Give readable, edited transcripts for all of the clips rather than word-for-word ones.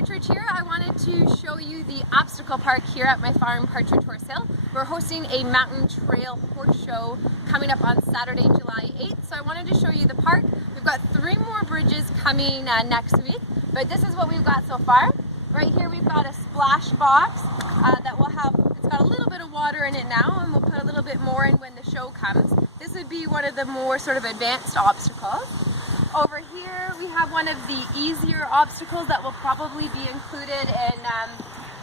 Partridge here. I wanted to show you the obstacle park here at my farm, Partridge Horse Hill. We're hosting a mountain trail horse show coming up on Saturday, July 8th. So I wanted to show you the park. We've got 3 more bridges coming next week, but this is what we've got so far. Right here we've got a splash box that will have, it's got a little bit of water in it now, and we'll put a little bit more in when the show comes. This would be one of the more sort of advanced obstacles. Over here we have one of the easier obstacles that will probably be included in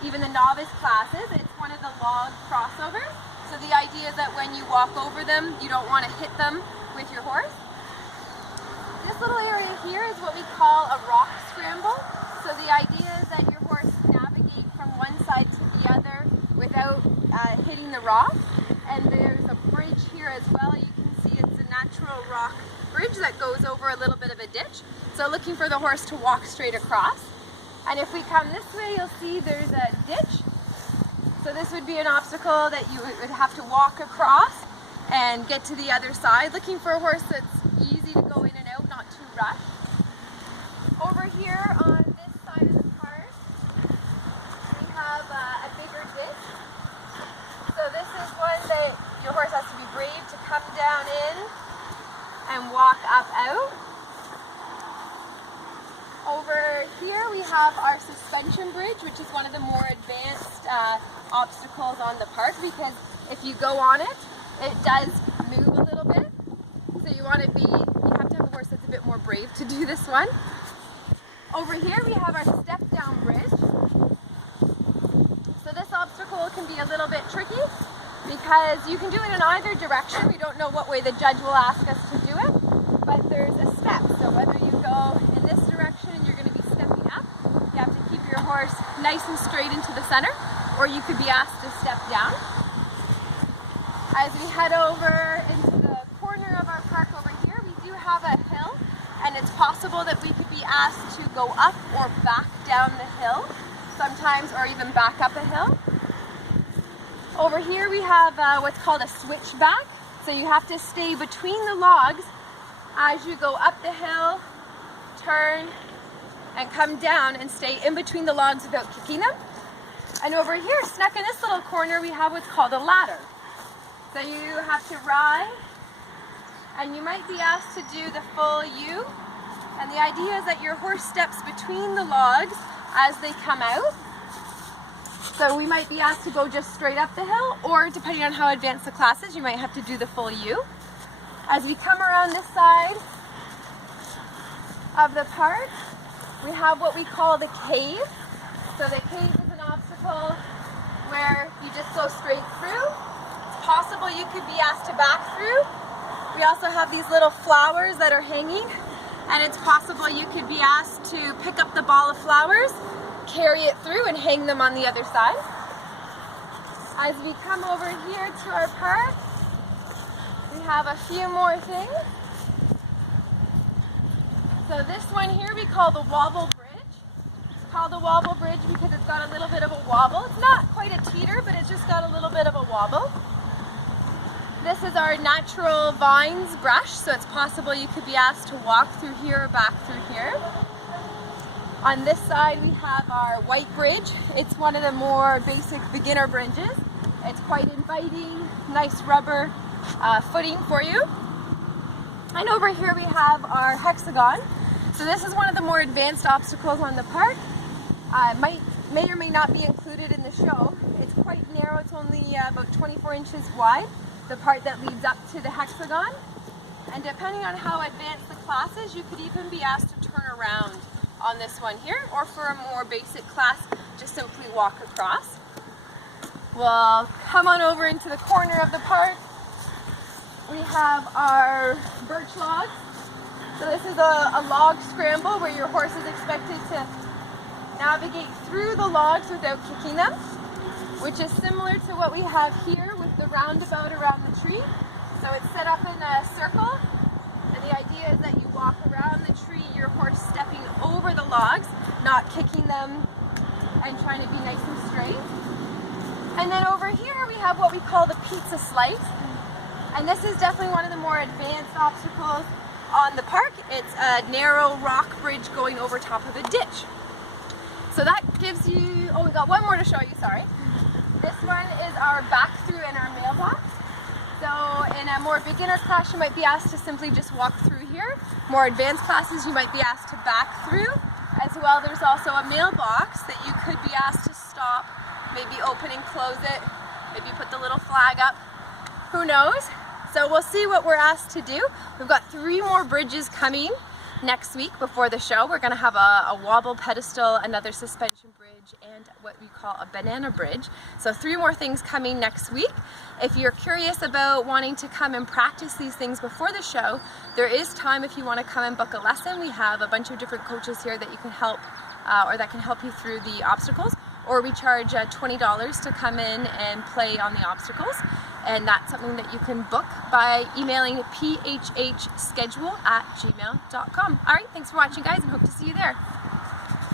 even the novice classes. It's one of the log crossovers. So the idea is that when you walk over them, you don't want to hit them with your horse. This little area here is what we call a rock scramble. So the idea is that your horse can navigate from one side to the other without hitting the rock. And there's a bridge here as well. You can see it's a natural rock bridge that goes over a little bit of a ditch. So looking for the horse to walk straight across. And if we come this way, you'll see there's a ditch. So this would be an obstacle that you would have to walk across and get to the other side. Looking for a horse that's easy to go in and out, not too rushed. Over here on this side of the park, we have a bigger ditch. So this is one that your horse has to be brave to come down in and walk up out. Over here we have our suspension bridge, which is one of the more advanced obstacles on the park, because if you go on it, it does move a little bit. So you have to have a horse that's a bit more brave to do this one. Over here we have our step down bridge. So this obstacle can be a little bit tricky because you can do it in either direction. We don't know what way the judge will ask us to do it, but there's a step. So whether you go in this direction, you're going to be stepping up. You have to keep your horse nice and straight into the center, or you could be asked to step down. As we head over into the corner of our park over here, we do have a hill, and it's possible that we could be asked to go up or back down the hill sometimes, or even back up a hill. Over here we have what's called a switchback. So you have to stay between the logs as you go up the hill, turn, and come down and stay in between the logs without kicking them. And over here, snuck in this little corner, we have what's called a ladder. So you have to ride, and you might be asked to do the full U. And the idea is that your horse steps between the logs as they come out. So we might be asked to go just straight up the hill, or depending on how advanced the class is, you might have to do the full U. As we come around this side of the park, we have what we call the cave. So the cave is an obstacle where you just go straight through. It's possible you could be asked to back through. We also have these little flowers that are hanging, and it's possible you could be asked to pick up the ball of flowers, carry it through, and hang them on the other side. As we come over here to our park, we have a few more things. So this one here we call the Wobble Bridge. It's called the Wobble Bridge because it's got a little bit of a wobble. It's not quite a teeter, but it's just got a little bit of a wobble. This is our natural vines brush, so it's possible you could be asked to walk through here or back through here. On this side we have our white bridge. It's one of the more basic beginner bridges. It's quite inviting, nice rubber footing for you. And over here we have our Hexagon. So this is one of the more advanced obstacles on the park. May or may not be included in the show. It's quite narrow, it's only about 24 inches wide, the part that leads up to the Hexagon. And depending on how advanced the class is, you could even be asked to turn around on this one here, or for a more basic class, just simply walk across. We'll come on over into the corner of the park. We have our birch logs. So this is a log scramble where your horse is expected to navigate through the logs without kicking them, which is similar to what we have here with the roundabout around the tree. So it's set up in a circle, and the idea is that you walk around the tree, your horse stepping over the logs, not kicking them, and trying to be nice and straight. And then over here we have what we call the pizza slice. And this is definitely one of the more advanced obstacles on the park. It's a narrow rock bridge going over top of a ditch. So that gives you, oh, we got one more to show you, sorry. This one is our back through in our mailbox. So in a more beginner's class, you might be asked to simply just walk through here. More advanced classes, you might be asked to back through. As well, there's also a mailbox that you could be asked to stop, maybe open and close it, maybe put the little flag up, who knows? So we'll see what we're asked to do. We've got 3 more bridges coming next week before the show. We're going to have a wobble pedestal, another suspension bridge, and what we call a banana bridge. So 3 more things coming next week. If you're curious about wanting to come and practice these things before the show, there is time if you want to come and book a lesson. We have a bunch of different coaches here that you can help or that can help you through the obstacles. Or we charge $20 to come in and play on the obstacles. And that's something that you can book by emailing phhschedule@gmail.com. All right, thanks for watching, guys, and hope to see you there.